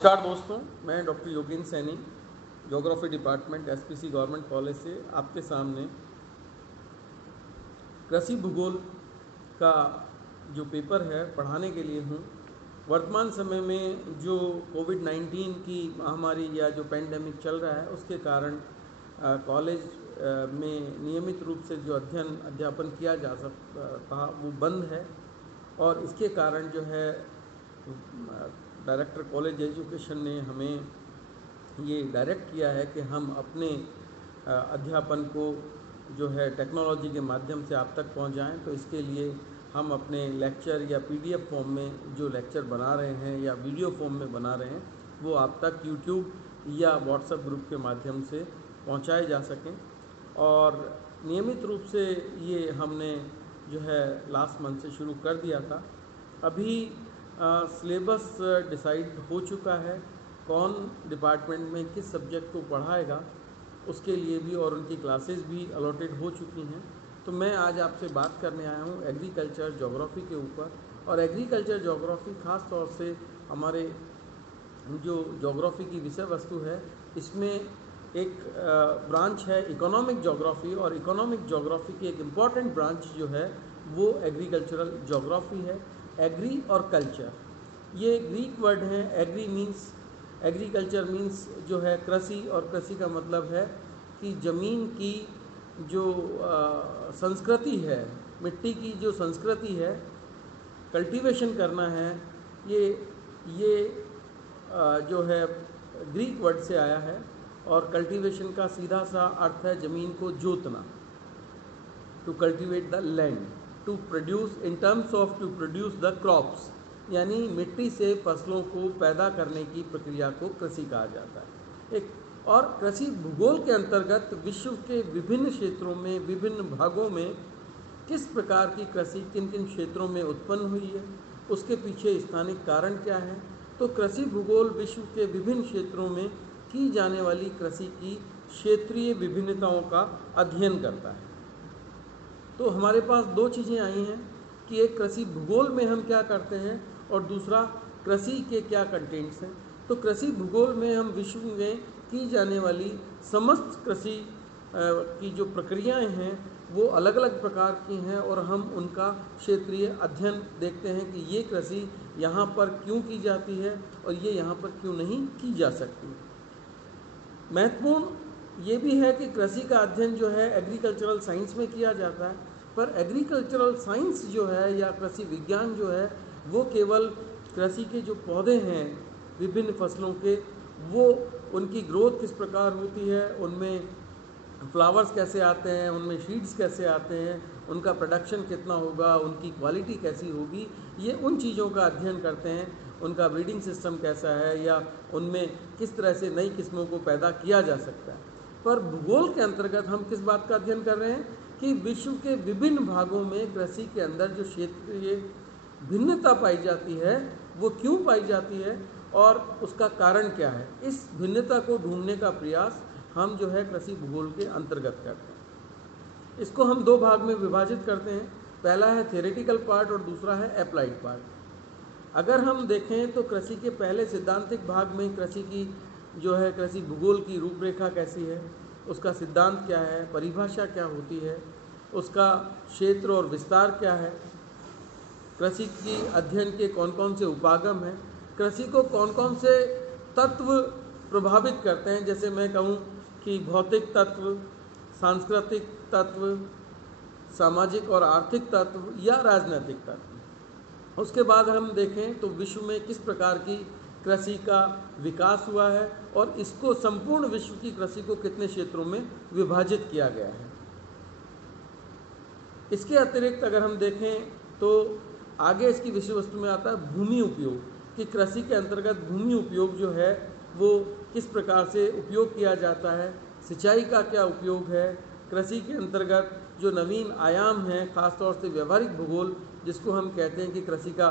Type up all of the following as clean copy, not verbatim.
नमस्कार दोस्तों, मैं doctor Yogendra Saini, geography department SPC government college से आपके सामने कृषि भूगोल का जो पेपर है पढ़ाने के लिए हूँ। वर्तमान समय में जो कोविड-19 की महामारी या जो पेंडेमिक चल रहा है उसके कारण कॉलेज में नियमित रूप से जो अध्यापन किया जा सकता था वो बंद है और इसके कारण जो है डायरेक्टर कॉलेज एजुकेशन ने हमें ये डायरेक्ट किया है कि हम अपने अध्यापन को जो है टेक्नोलॉजी के माध्यम से आप तक पहुंचाएं। तो इसके लिए हम अपने लेक्चर या पीडीएफ फॉर्म में जो लेक्चर बना रहे हैं या वीडियो फॉर्म में बना रहे हैं वो आप तक यूट्यूब या व्हाट्सएप ग्रुप के माध्यम से पहुंचाए जा सकें। और नियमित रूप से ये हमने जो है लास्ट मंथ से शुरू कर दिया था। अभी सिलेबस डिसाइड हो चुका है, कौन डिपार्टमेंट में किस सब्जेक्ट को पढ़ाएगा उसके लिए भी, और उनकी क्लासेस भी अलॉटेड हो चुकी हैं। तो मैं आज आपसे बात करने आया हूँ एग्रीकल्चर ज्योग्राफी के ऊपर। और एग्रीकल्चर ज्योग्राफी ख़ास तौर से हमारे जो ज्योग्राफी की विषय वस्तु है इसमें एक ब्रांच है इकोनॉमिक ज्योग्राफी, और इकोनॉमिक ज्योग्राफी की एक इम्पॉर्टेंट ब्रांच जो है वो एग्रीकल्चरल ज्योग्राफी है। एग्री और कल्चर ये ग्रीक वर्ड हैं। एग्री मीन्स, एग्रीकल्चर मीन्स जो है कृषि, और कृषि का मतलब है कि ज़मीन की जो संस्कृति है, मिट्टी की जो संस्कृति है, कल्टीवेशन करना है, ये जो है ग्रीक वर्ड से आया है। और कल्टीवेशन का सीधा सा अर्थ है ज़मीन को जोतना, to cultivate the land, to produce in terms of to produce the crops, यानी मिट्टी से फसलों को पैदा करने की प्रक्रिया को कृषि कहा जाता है। एक और कृषि भूगोल के अंतर्गत विश्व के विभिन्न क्षेत्रों में, विभिन्न भागों में किस प्रकार की कृषि किन किन क्षेत्रों में उत्पन्न हुई है, उसके पीछे स्थानिक कारण क्या है। तो कृषि भूगोल विश्व के विभिन्न क्षेत्रों में की जाने वाली कृषि की क्षेत्रीय विभिन्नताओं का अध्ययन करता है। तो हमारे पास दो चीज़ें आई हैं कि एक कृषि भूगोल में हम क्या करते हैं और दूसरा कृषि के क्या कंटेंट्स हैं। तो कृषि भूगोल में हम विश्व में की जाने वाली समस्त कृषि की जो प्रक्रियाएं हैं वो अलग अलग प्रकार की हैं, और हम उनका क्षेत्रीय अध्ययन देखते हैं कि ये कृषि यहाँ पर क्यों की जाती है और ये यहाँ पर क्यों नहीं की जा सकती। महत्वपूर्ण ये भी है कि कृषि का अध्ययन जो है एग्रीकल्चरल साइंस में किया जाता है, पर एग्रीकल्चरल साइंस जो है या कृषि विज्ञान जो है वो केवल कृषि के जो पौधे हैं विभिन्न फसलों के, वो उनकी ग्रोथ किस प्रकार होती है, उनमें फ्लावर्स कैसे आते हैं, उनमें सीड्स कैसे आते हैं, उनका प्रोडक्शन कितना होगा, उनकी क्वालिटी कैसी होगी, ये उन चीज़ों का अध्ययन करते हैं। उनका ब्रीडिंग सिस्टम कैसा है या उनमें किस तरह से नई किस्मों को पैदा किया जा सकता है। पर भूगोल के अंतर्गत हम किस बात का अध्ययन कर रहे हैं कि विश्व के विभिन्न भागों में कृषि के अंदर जो क्षेत्रीय भिन्नता पाई जाती है वो क्यों पाई जाती है और उसका कारण क्या है। इस भिन्नता को ढूंढने का प्रयास हम जो है कृषि भूगोल के अंतर्गत करते हैं। इसको हम दो भाग में विभाजित करते हैं। पहला है थ्योरेटिकल पार्ट और दूसरा है अप्लाइड पार्ट। अगर हम देखें तो कृषि के पहले सिद्धांतिक भाग में कृषि की जो है कृषि भूगोल की रूपरेखा कैसी है, उसका सिद्धांत क्या है, परिभाषा क्या होती है, उसका क्षेत्र और विस्तार क्या है, कृषि की अध्ययन के कौन कौन से उपागम हैं, कृषि को कौन कौन से तत्व प्रभावित करते हैं, जैसे मैं कहूँ कि भौतिक तत्व, सांस्कृतिक तत्व, सामाजिक और आर्थिक तत्व या राजनीतिक तत्व। उसके बाद हम देखें तो विश्व में किस प्रकार की कृषि का विकास हुआ है और इसको संपूर्ण विश्व की कृषि को कितने क्षेत्रों में विभाजित किया गया है। इसके अतिरिक्त अगर हम देखें तो आगे इसकी विषय वस्तु में आता है भूमि उपयोग, कि कृषि के अंतर्गत भूमि उपयोग जो है वो किस प्रकार से उपयोग किया जाता है, सिंचाई का क्या उपयोग है, कृषि के अंतर्गत जो नवीन आयाम हैं खासतौर से व्यवहारिक भूगोल जिसको हम कहते हैं कि कृषि का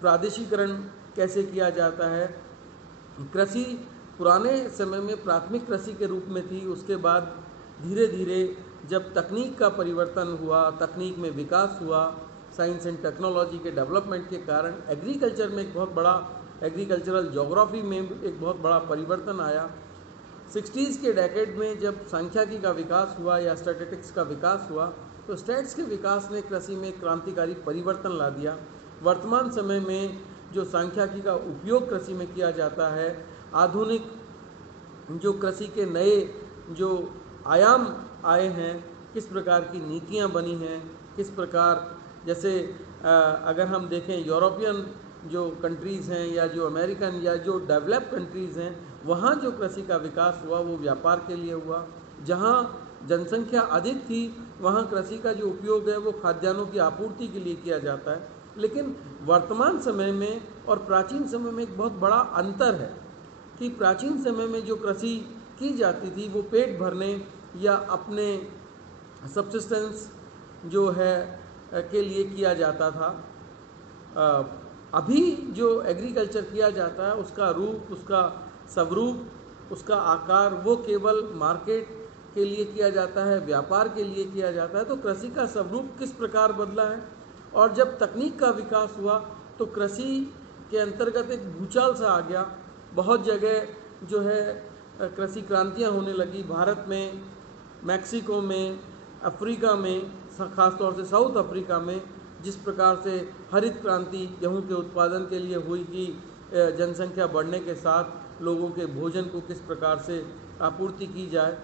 प्रादेशिकरण कैसे किया जाता है। कृषि पुराने समय में प्राथमिक कृषि के रूप में थी, उसके बाद धीरे धीरे जब तकनीक का परिवर्तन हुआ, तकनीक में विकास हुआ, साइंस एंड टेक्नोलॉजी के डेवलपमेंट के कारण एग्रीकल्चर में एक बहुत बड़ा एग्रीकल्चरल ज्योग्राफी में एक बहुत बड़ा परिवर्तन आया। 60s के डेकेड में जब सांख्यिकी का विकास हुआ या स्टैटिस्टिक्स का विकास हुआ, तो स्टैट्स के विकास ने कृषि में क्रांतिकारी परिवर्तन ला दिया। वर्तमान समय में जो सांख्यिकी का उपयोग कृषि में किया जाता है, आधुनिक जो कृषि के नए जो आयाम आए हैं, किस प्रकार की नीतियां बनी हैं, किस प्रकार, जैसे अगर हम देखें यूरोपियन जो कंट्रीज़ हैं या जो अमेरिकन या जो डेवलप कंट्रीज़ हैं, वहाँ जो कृषि का विकास हुआ वो व्यापार के लिए हुआ। जहाँ जनसंख्या अधिक थी वहाँ कृषि का जो उपयोग है वो खाद्यान्नों की आपूर्ति के लिए किया जाता है। लेकिन वर्तमान समय में और प्राचीन समय में एक बहुत बड़ा अंतर है कि प्राचीन समय में जो कृषि की जाती थी वो पेट भरने या अपने सब्सिस्टेंस जो है के लिए किया जाता था। अभी जो एग्रीकल्चर किया जाता है उसका रूप, उसका स्वरूप, उसका आकार वो केवल मार्केट के लिए किया जाता है, व्यापार के लिए किया जाता है। तो कृषि का स्वरूप किस प्रकार बदला है, और जब तकनीक का विकास हुआ तो कृषि के अंतर्गत एक भूचाल सा आ गया। बहुत जगह जो है कृषि क्रांतियाँ होने लगी। भारत में, मैक्सिको में, अफ्रीका में, ख़ास तौर से साउथ अफ्रीका में जिस प्रकार से हरित क्रांति गेहूं के उत्पादन के लिए हुई कि जनसंख्या बढ़ने के साथ लोगों के भोजन को किस प्रकार से आपूर्ति की जाए,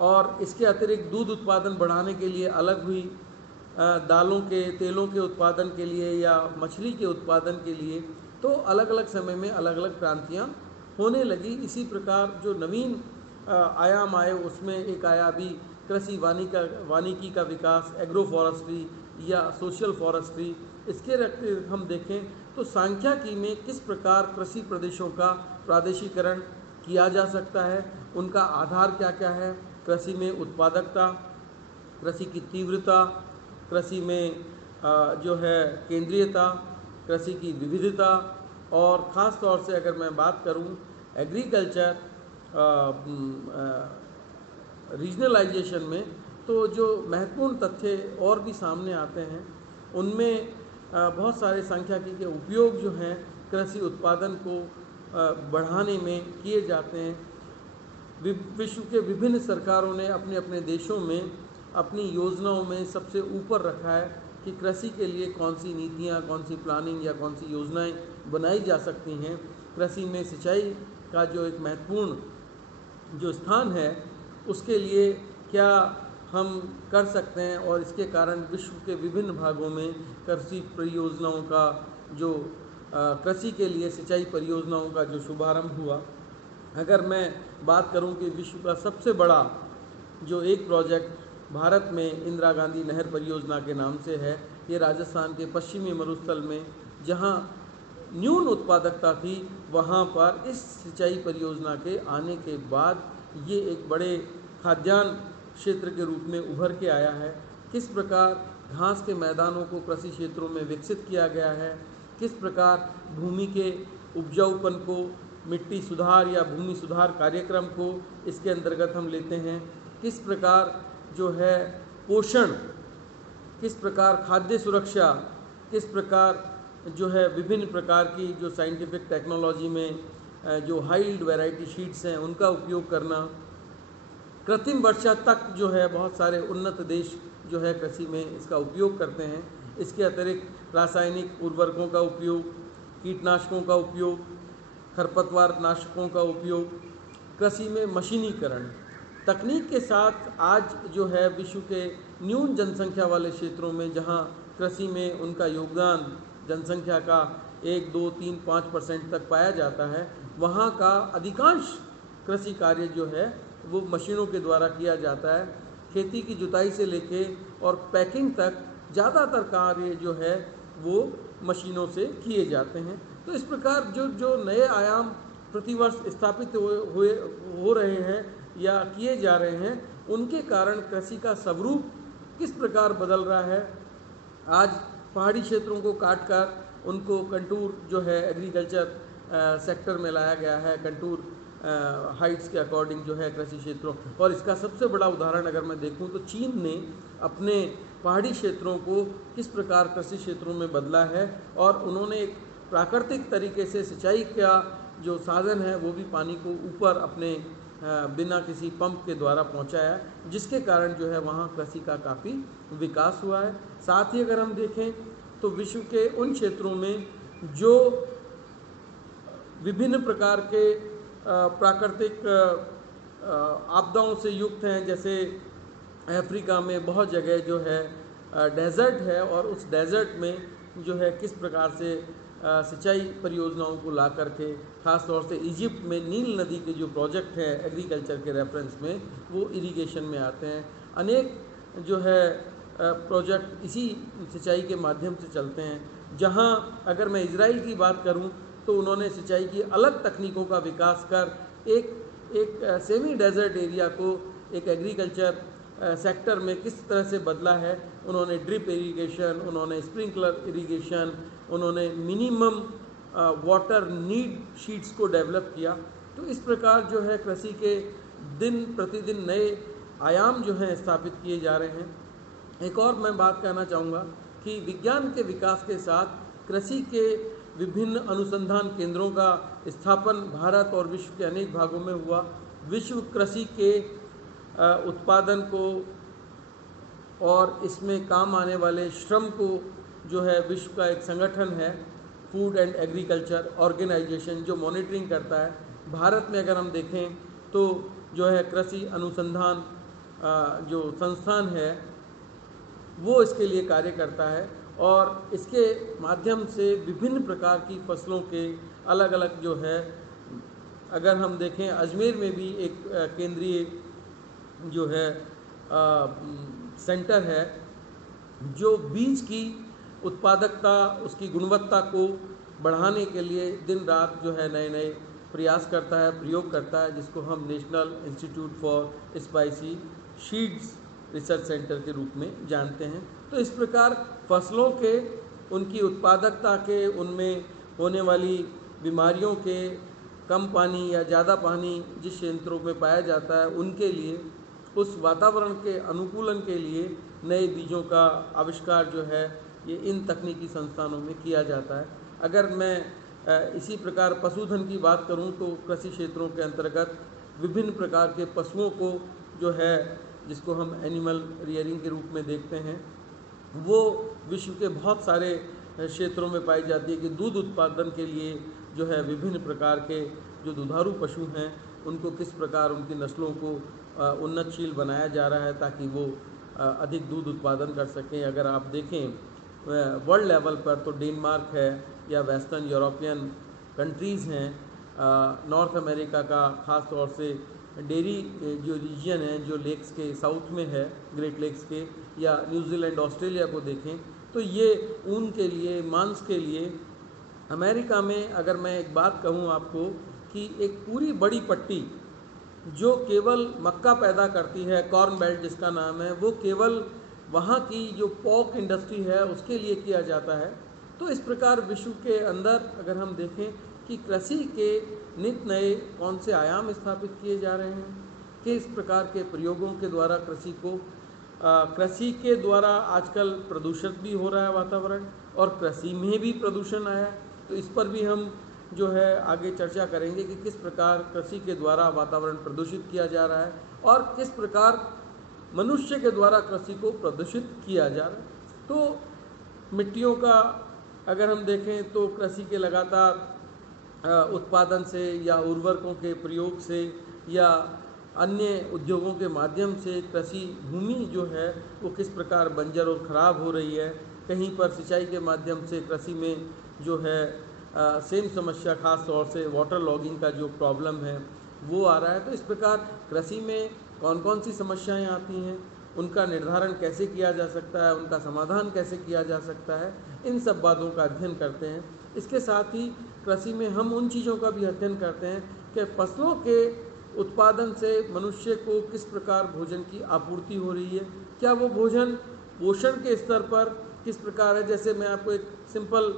और इसके अतिरिक्त दूध उत्पादन बढ़ाने के लिए अलग हुई, दालों के, तेलों के उत्पादन के लिए या मछली के उत्पादन के लिए। तो अलग अलग समय में अलग अलग क्रांतियाँ होने लगी। इसी प्रकार जो नवीन आयाम आए उसमें एक आया भी कृषि वानिकी का विकास, एग्रो फॉरेस्ट्री या सोशल फॉरेस्ट्री। इसके रखते हम देखें तो सांख्यिकी में किस प्रकार कृषि प्रदेशों का प्रादेशिकरण किया जा सकता है, उनका आधार क्या क्या है, कृषि में उत्पादकता, कृषि की तीव्रता, कृषि में जो है केंद्रीयता, कृषि की विविधता, और ख़ास तौर से अगर मैं बात करूं एग्रीकल्चर रीजनलाइजेशन में, तो जो महत्वपूर्ण तथ्य और भी सामने आते हैं उनमें बहुत सारे सांख्यिकी के उपयोग जो हैं कृषि उत्पादन को बढ़ाने में किए जाते हैं। विश्व के विभिन्न सरकारों ने अपने अपने देशों में अपनी योजनाओं में सबसे ऊपर रखा है कि कृषि के लिए कौन सी नीतियाँ, कौन सी प्लानिंग या कौन सी योजनाएं बनाई जा सकती हैं। कृषि में सिंचाई का जो एक महत्वपूर्ण जो स्थान है उसके लिए क्या हम कर सकते हैं, और इसके कारण विश्व के विभिन्न भागों में कृषि परियोजनाओं का जो कृषि के लिए सिंचाई परियोजनाओं का जो शुभारंभ हुआ। अगर मैं बात करूं कि विश्व का सबसे बड़ा जो एक प्रोजेक्ट भारत में इंदिरा गांधी नहर परियोजना के नाम से है, ये राजस्थान के पश्चिमी मरुस्थल में जहां न्यून उत्पादकता थी वहां पर इस सिंचाई परियोजना के आने के बाद ये एक बड़े खाद्यान्न क्षेत्र के रूप में उभर के आया है। किस प्रकार घास के मैदानों को कृषि क्षेत्रों में विकसित किया गया है, किस प्रकार भूमि के उपजाऊपन को, मिट्टी सुधार या भूमि सुधार कार्यक्रम को इसके अंतर्गत हम लेते हैं, किस प्रकार जो है पोषण, किस प्रकार खाद्य सुरक्षा, किस प्रकार जो है विभिन्न प्रकार की जो साइंटिफिक टेक्नोलॉजी में जो हाई यील्ड वैरायटी शीट्स हैं उनका उपयोग करना, कृत्रिम वर्षा तक जो है बहुत सारे उन्नत देश जो है कृषि में इसका उपयोग करते हैं। इसके अतिरिक्त रासायनिक उर्वरकों का उपयोग, कीटनाशकों का उपयोग, खरपतवार नाशकों का उपयोग, कृषि में मशीनीकरण, तकनीक के साथ आज जो है विश्व के न्यून जनसंख्या वाले क्षेत्रों में जहां कृषि में उनका योगदान जनसंख्या का 1, 2, 3, 5% तक पाया जाता है, वहां का अधिकांश कृषि कार्य जो है वो मशीनों के द्वारा किया जाता है। खेती की जुताई से लेके और पैकिंग तक ज़्यादातर कार्य जो है वो मशीनों से किए जाते हैं। तो इस प्रकार जो नए आयाम प्रतिवर्ष स्थापित हो रहे हैं या किए जा रहे हैं, उनके कारण कृषि का स्वरूप किस प्रकार बदल रहा है। आज पहाड़ी क्षेत्रों को काटकर उनको कंटूर जो है एग्रीकल्चर सेक्टर में लाया गया है, कंटूर हाइट्स के अकॉर्डिंग जो है कृषि क्षेत्रों। और इसका सबसे बड़ा उदाहरण अगर मैं देखूं तो चीन ने अपने पहाड़ी क्षेत्रों को किस प्रकार कृषि क्षेत्रों में बदला है, और उन्होंने एक प्राकृतिक तरीके से सिंचाई का जो साधन है वो भी पानी को ऊपर अपने बिना किसी पंप के द्वारा पहुंचाया, जिसके कारण जो है वहाँ कृषि का काफ़ी विकास हुआ है। साथ ही अगर हम देखें तो विश्व के उन क्षेत्रों में जो विभिन्न प्रकार के प्राकृतिक आपदाओं से युक्त हैं, जैसे अफ्रीका में बहुत जगह जो है डेजर्ट है, और उस डेजर्ट में जो है किस प्रकार से सिंचाई परियोजनाओं को ला करके, ख़ास तौर से इजिप्ट में नील नदी के जो प्रोजेक्ट हैं एग्रीकल्चर के रेफरेंस में, वो इरिगेशन में आते हैं। अनेक जो है प्रोजेक्ट इसी सिंचाई के माध्यम से चलते हैं। जहां अगर मैं इजराइल की बात करूं तो उन्होंने सिंचाई की अलग तकनीकों का विकास कर एक सेमी डेजर्ट एरिया को एक एग्रीकल्चर सेक्टर में किस तरह से बदला है। उन्होंने ड्रिप इरिगेशन, उन्होंने स्प्रिंकलर इरिगेशन, उन्होंने मिनिमम वाटर नीड शीट्स को डेवलप किया। तो इस प्रकार जो है कृषि के दिन प्रतिदिन नए आयाम जो हैं स्थापित किए जा रहे हैं। एक और मैं बात कहना चाहूँगा कि विज्ञान के विकास के साथ कृषि के विभिन्न अनुसंधान केंद्रों का स्थापन भारत और विश्व के अनेक भागों में हुआ। विश्व कृषि के उत्पादन को और इसमें काम आने वाले श्रम को जो है विश्व का एक संगठन है, फूड एंड एग्रीकल्चर ऑर्गेनाइजेशन, जो मॉनिटरिंग करता है। भारत में अगर हम देखें तो जो है कृषि अनुसंधान जो संस्थान है वो इसके लिए कार्य करता है, और इसके माध्यम से विभिन्न प्रकार की फसलों के अलग अलग जो है, अगर हम देखें अजमेर में भी एक केंद्रीय जो है सेंटर है जो बीज की उत्पादकता, उसकी गुणवत्ता को बढ़ाने के लिए दिन रात जो है नए नए प्रयास करता है, प्रयोग करता है, जिसको हम national institute for spicy seeds research centre के रूप में जानते हैं। तो इस प्रकार फसलों के, उनकी उत्पादकता के, उनमें होने वाली बीमारियों के, कम पानी या ज़्यादा पानी जिस क्षेत्रों में पाया जाता है उनके लिए, उस वातावरण के अनुकूलन के लिए नए बीजों का आविष्कार जो है ये इन तकनीकी संस्थानों में किया जाता है। अगर मैं इसी प्रकार पशुधन की बात करूं तो कृषि क्षेत्रों के अंतर्गत विभिन्न प्रकार के पशुओं को जो है, जिसको हम एनिमल रियरिंग के रूप में देखते हैं, वो विश्व के बहुत सारे क्षेत्रों में पाई जाती है कि दूध उत्पादन के लिए जो है विभिन्न प्रकार के जो दुधारू पशु हैं उनको किस प्रकार उनकी नस्लों को उन्नतशील बनाया जा रहा है ताकि वो अधिक दूध उत्पादन कर सकें। अगर आप देखें वर्ल्ड लेवल पर तो डेनमार्क है या वेस्टर्न यूरोपियन कंट्रीज़ हैं, नॉर्थ अमेरिका का ख़ास तौर से डेयरी जो रीजन है जो लेक्स के साउथ में है, ग्रेट लेक्स के, या न्यूजीलैंड ऑस्ट्रेलिया को देखें तो ये ऊन के लिए, मांस के लिए। अमेरिका में अगर मैं एक बात कहूँ आपको कि एक पूरी बड़ी पट्टी जो केवल मक्का पैदा करती है, कॉर्न बेल्ट जिसका नाम है, वो केवल वहाँ की जो पॉर्क इंडस्ट्री है उसके लिए किया जाता है। तो इस प्रकार विश्व के अंदर अगर हम देखें कि कृषि के नित नए कौन से आयाम स्थापित किए जा रहे हैं, किस प्रकार के प्रयोगों के द्वारा कृषि के द्वारा आजकल प्रदूषित भी हो रहा है वातावरण, और कृषि में भी प्रदूषण आया, तो इस पर भी हम जो है आगे चर्चा करेंगे कि किस प्रकार कृषि के द्वारा वातावरण प्रदूषित किया जा रहा है और किस प्रकार मनुष्य के द्वारा कृषि को प्रदूषित किया जा रहा है। तो मिट्टियों का अगर हम देखें तो कृषि के लगातार उत्पादन से या उर्वरकों के प्रयोग से या अन्य उद्योगों के माध्यम से कृषि भूमि जो है वो किस प्रकार बंजर और ख़राब हो रही है। कहीं पर सिंचाई के माध्यम से कृषि में जो है सेम समस्या, खास तौर से वाटर लॉगिंग का जो प्रॉब्लम है वो आ रहा है। तो इस प्रकार कृषि में कौन कौन सी समस्याएं आती हैं, उनका निर्धारण कैसे किया जा सकता है, उनका समाधान कैसे किया जा सकता है, इन सब बातों का अध्ययन करते हैं। इसके साथ ही कृषि में हम उन चीज़ों का भी अध्ययन करते हैं कि फसलों के उत्पादन से मनुष्य को किस प्रकार भोजन की आपूर्ति हो रही है, क्या वो भोजन पोषण के स्तर पर किस प्रकार है। जैसे मैं आपको एक सिंपल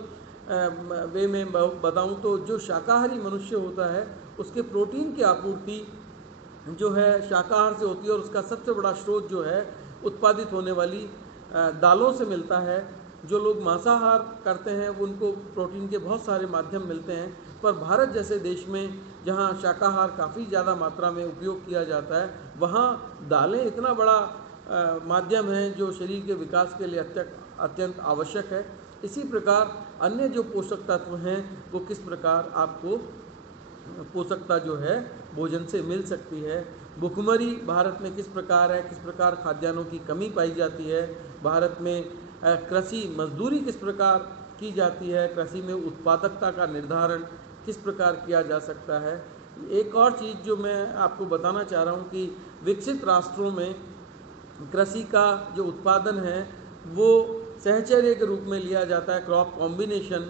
वे में बताऊं तो जो शाकाहारी मनुष्य होता है उसके प्रोटीन की आपूर्ति जो है शाकाहार से होती है, और उसका सबसे बड़ा स्रोत जो है उत्पादित होने वाली दालों से मिलता है। जो लोग मांसाहार करते हैं उनको प्रोटीन के बहुत सारे माध्यम मिलते हैं, पर भारत जैसे देश में जहाँ शाकाहार काफ़ी ज़्यादा मात्रा में उपयोग किया जाता है, वहाँ दालें इतना बड़ा माध्यम है जो शरीर के विकास के लिए अत्यंत आवश्यक है। इसी प्रकार अन्य जो पोषक तत्व हैं वो किस प्रकार आपको पोषकता जो है भोजन से मिल सकती है। भुखमरी भारत में किस प्रकार है, किस प्रकार खाद्यान्नों की कमी पाई जाती है, भारत में कृषि मजदूरी किस प्रकार की जाती है, कृषि में उत्पादकता का निर्धारण किस प्रकार किया जा सकता है। एक और चीज़ जो मैं आपको बताना चाह रहा हूँ कि विकसित राष्ट्रों में कृषि का जो उत्पादन है वो सहचर्य के रूप में लिया जाता है, क्रॉप कॉम्बिनेशन,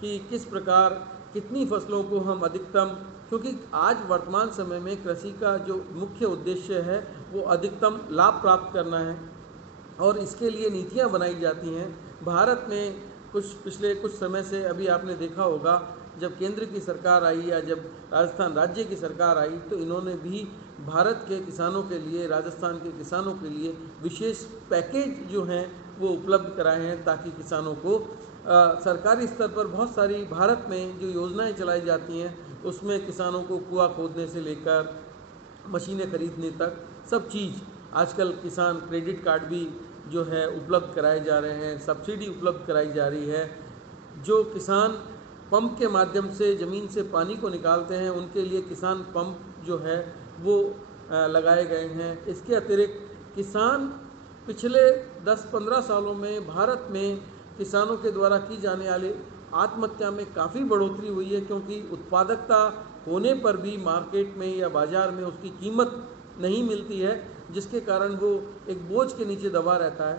कि किस प्रकार कितनी फसलों को हम अधिकतम, क्योंकि आज वर्तमान समय में कृषि का जो मुख्य उद्देश्य है वो अधिकतम लाभ प्राप्त करना है और इसके लिए नीतियां बनाई जाती हैं। भारत में पिछले कुछ समय से अभी आपने देखा होगा, जब केंद्र की सरकार आई या जब राजस्थान राज्य की सरकार आई तो इन्होंने भी भारत के किसानों के लिए, राजस्थान के किसानों के लिए विशेष पैकेज जो हैं वो उपलब्ध कराए हैं, ताकि किसानों को सरकारी स्तर पर बहुत सारी भारत में जो योजनाएं चलाई जाती हैं उसमें किसानों को कुआं खोदने से लेकर मशीनें खरीदने तक सब चीज़, आजकल किसान क्रेडिट कार्ड भी जो है उपलब्ध कराए जा रहे हैं, सब्सिडी उपलब्ध कराई जा रही है। जो किसान पंप के माध्यम से ज़मीन से पानी को निकालते हैं उनके लिए किसान पंप जो है वो लगाए गए हैं। इसके अतिरिक्त किसान पिछले 10-15 सालों में भारत में किसानों के द्वारा की जाने वाली आत्महत्या में काफ़ी बढ़ोतरी हुई है, क्योंकि उत्पादकता होने पर भी मार्केट में या बाज़ार में उसकी कीमत नहीं मिलती है, जिसके कारण वो एक बोझ के नीचे दबा रहता है।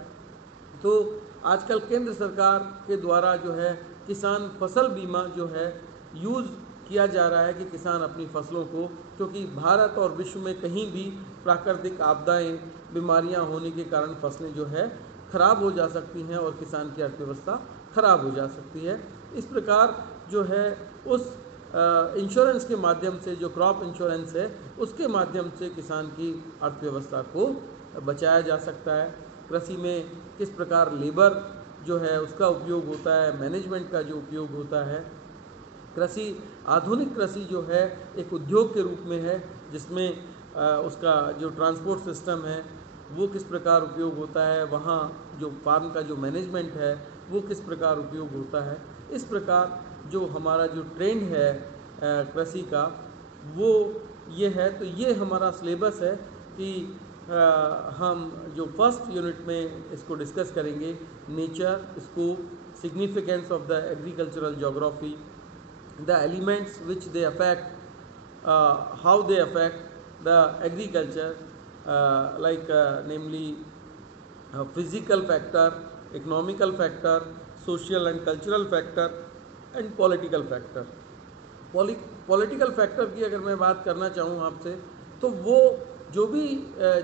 तो आजकल केंद्र सरकार के द्वारा जो है किसान फसल बीमा जो है यूज़ किया जा रहा है कि किसान अपनी फसलों को, क्योंकि भारत और विश्व में कहीं भी प्राकृतिक आपदाएं, बीमारियां होने के कारण फसलें जो है ख़राब हो जा सकती हैं और किसान की अर्थव्यवस्था ख़राब हो जा सकती है। इस प्रकार जो है उस इंश्योरेंस के माध्यम से, जो क्रॉप इंश्योरेंस है उसके माध्यम से किसान की अर्थव्यवस्था को बचाया जा सकता है। कृषि में किस प्रकार लेबर जो है उसका उपयोग होता है, मैनेजमेंट का जो उपयोग होता है। कृषि, आधुनिक कृषि जो है एक उद्योग के रूप में है, जिसमें उसका जो ट्रांसपोर्ट सिस्टम है वो किस प्रकार उपयोग होता है, वहाँ जो फार्म का जो मैनेजमेंट है वो किस प्रकार उपयोग होता है। इस प्रकार जो हमारा जो ट्रेंड है कृषि का वो ये है। तो ये हमारा सिलेबस है कि हम जो फर्स्ट यूनिट में इसको डिस्कस करेंगे, nature, scope, significance of the agricultural geography, the elements which they affect, how they affect the agriculture, namely physical factor, economical factor, social and cultural factor and political factor. Political factor की अगर मैं बात करना चाहूँ आपसे, तो वो जो भी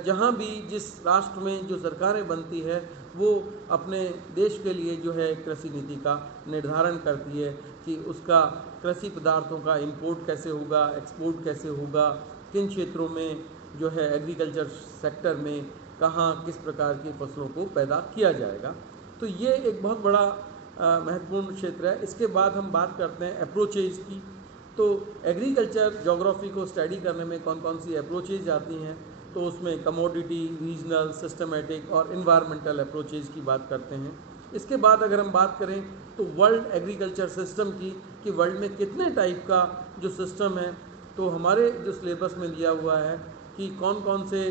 जहाँ भी जिस राष्ट्र में जो सरकारें बनती है वो अपने देश के लिए जो है कृषि नीति का निर्धारण करती है कि उसका कृषि पदार्थों का इंपोर्ट कैसे होगा, एक्सपोर्ट कैसे होगा, किन क्षेत्रों में जो है एग्रीकल्चर सेक्टर में कहाँ किस प्रकार की फसलों को पैदा किया जाएगा। तो ये एक बहुत बड़ा महत्वपूर्ण क्षेत्र है। इसके बाद हम बात करते हैं अप्रोचेज की। तो एग्रीकल्चर ज्योग्राफी को स्टडी करने में कौन कौन सी अप्रोचेज आती हैं, तो उसमें कमोडिटी, रीजनल, सिस्टमेटिक और इन्वायरमेंटल अप्रोचेज की बात करते हैं। इसके बाद अगर हम बात करें तो वर्ल्ड एग्रीकल्चर सिस्टम की, कि वर्ल्ड में कितने टाइप का जो सिस्टम है, तो हमारे जो सिलेबस में दिया हुआ है कि कौन कौन से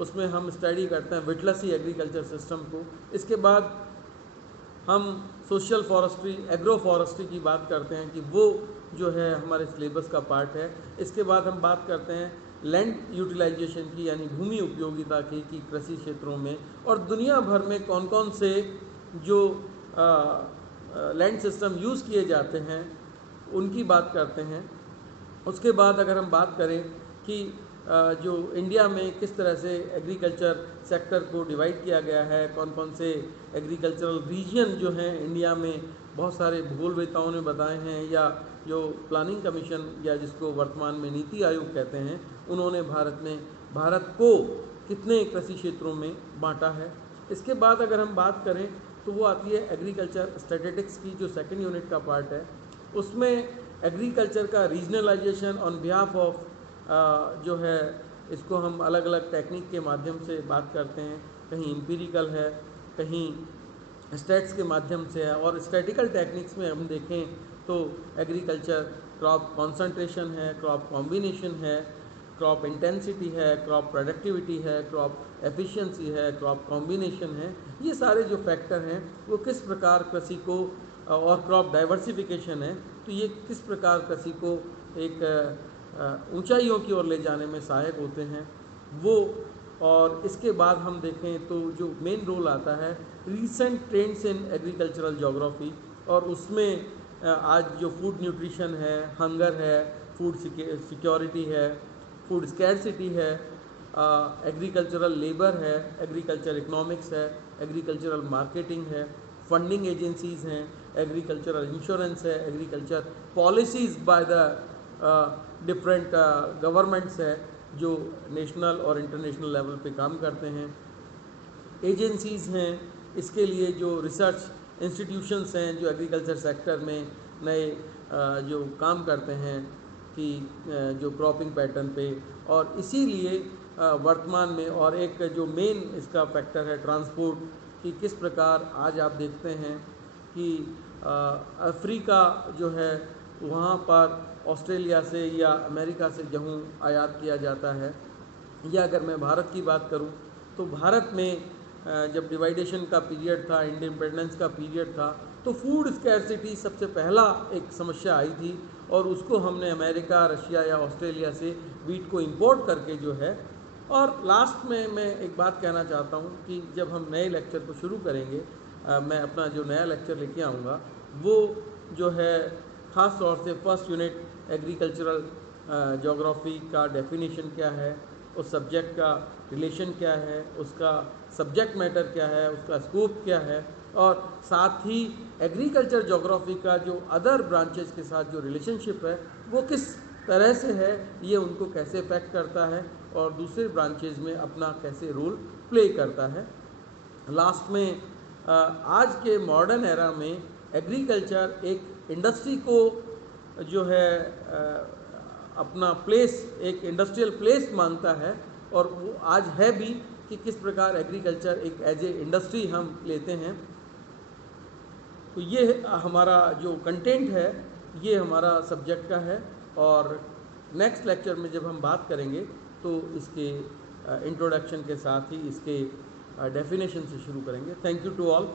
उसमें हम स्टडी करते हैं विटलसी एग्रीकल्चर सिस्टम को। इसके बाद हम सोशल फॉरेस्ट्री, एग्रो फॉरेस्ट्री की बात करते हैं कि वो जो है हमारे सिलेबस का पार्ट है। इसके बाद हम बात करते हैं लैंड यूटिलाइजेशन की, यानी भूमि उपयोगिता की, कि कृषि क्षेत्रों में और दुनिया भर में कौन कौन से जो लैंड सिस्टम यूज़ किए जाते हैं उनकी बात करते हैं। उसके बाद अगर हम बात करें कि जो इंडिया में किस तरह से एग्रीकल्चर सेक्टर को डिवाइड किया गया है, कौन कौन से एग्रीकल्चरल रीजन जो हैं इंडिया में, बहुत सारे भूगोलवेताओं ने बताए हैं, या जो प्लानिंग कमीशन या जिसको वर्तमान में नीति आयोग कहते हैं, उन्होंने भारत को कितने कृषि क्षेत्रों में बांटा है। इसके बाद अगर हम बात करें तो वो आती है एग्रीकल्चर स्टैटिस्टिक्स की जो सेकंड यूनिट का पार्ट है। उसमें एग्रीकल्चर का रीजनलाइजेशन ऑन बिहाफ ऑफ जो है इसको हम अलग अलग टेक्निक के माध्यम से बात करते हैं, कहीं एम्पिरिकल है, कहीं स्टैट्स के माध्यम से है। और स्टैटिकल टेक्निक्स में हम देखें तो एग्रीकल्चर क्रॉप कॉन्सेंट्रेशन है, क्रॉप कॉम्बिनेशन है, क्रॉप इंटेंसिटी है, क्रॉप प्रोडक्टिविटी है, क्रॉप एफिशिएंसी है, क्रॉप कॉम्बिनेशन है। ये सारे जो फैक्टर हैं वो किस प्रकार कृषि को, और क्रॉप डाइवर्सिफिकेशन है, तो ये किस प्रकार कृषि को एक ऊंचाइयों की ओर ले जाने में सहायक होते हैं वो। और इसके बाद हम देखें तो जो मेन रोल आता है recent trends in agricultural geography, और उसमें आज जो फूड न्यूट्रिशन है, हंगर है, फूड सिक्योरिटी है, फूड स्कैरसिटी है, एग्रीकल्चरल लेबर है, एग्रीकल्चर इकोनॉमिक्स है, एग्रीकल्चरल मार्केटिंग है, फंडिंग एजेंसीज़ हैं, एग्रीकल्चरल इंश्योरेंस है, agriculture policies by the different governments है जो नेशनल और इंटरनेशनल लेवल पे काम करते हैं, एजेंसीज़ हैं, इसके लिए जो रिसर्च इंस्टीट्यूशंस हैं जो एग्रीकल्चर सेक्टर में नए जो काम करते हैं कि जो क्रॉपिंग पैटर्न पे। और इसीलिए वर्तमान में और एक जो मेन इसका फैक्टर है ट्रांसपोर्ट, कि किस प्रकार आज आप देखते हैं कि अफ्रीका जो है वहाँ पर ऑस्ट्रेलिया से या अमेरिका से गेहूँ आयात किया जाता है। या अगर मैं भारत की बात करूँ तो भारत में जब डिवाइडेशन का पीरियड था, इंडिपेंडेंस का पीरियड था, तो फूड स्कैरसिटी सबसे पहला एक समस्या आई थी, और उसको हमने अमेरिका, रशिया या ऑस्ट्रेलिया से वीट को इंपोर्ट करके जो है। और लास्ट में मैं एक बात कहना चाहता हूँ कि जब हम नए लेक्चर को शुरू करेंगे, मैं अपना जो नया लेक्चर लेके आऊँगा वो जो है ख़ास तौर से फर्स्ट यूनिट एग्रीकल्चरल ज्योग्राफी का डेफिनेशन क्या है, उस सब्जेक्ट का रिलेशन क्या है, उसका सब्जेक्ट मैटर क्या है, उसका स्कोप क्या है, और साथ ही एग्रीकल्चर ज्योग्राफी का जो अदर ब्रांचेस के साथ जो रिलेशनशिप है वो किस तरह से है, ये उनको कैसे इफेक्ट करता है और दूसरे ब्रांचेस में अपना कैसे रोल प्ले करता है। लास्ट में आज के मॉडर्न एरा में एग्रीकल्चर एक इंडस्ट्री को जो है अपना प्लेस, एक इंडस्ट्रियल प्लेस मांगता है, और वो आज है भी कि किस प्रकार एग्रीकल्चर एक एज ए इंडस्ट्री हम लेते हैं। तो ये हमारा जो कंटेंट है ये हमारा सब्जेक्ट का है, और नेक्स्ट लेक्चर में जब हम बात करेंगे तो इसके इंट्रोडक्शन के साथ ही इसके डेफिनेशन से शुरू करेंगे। Thank you to all.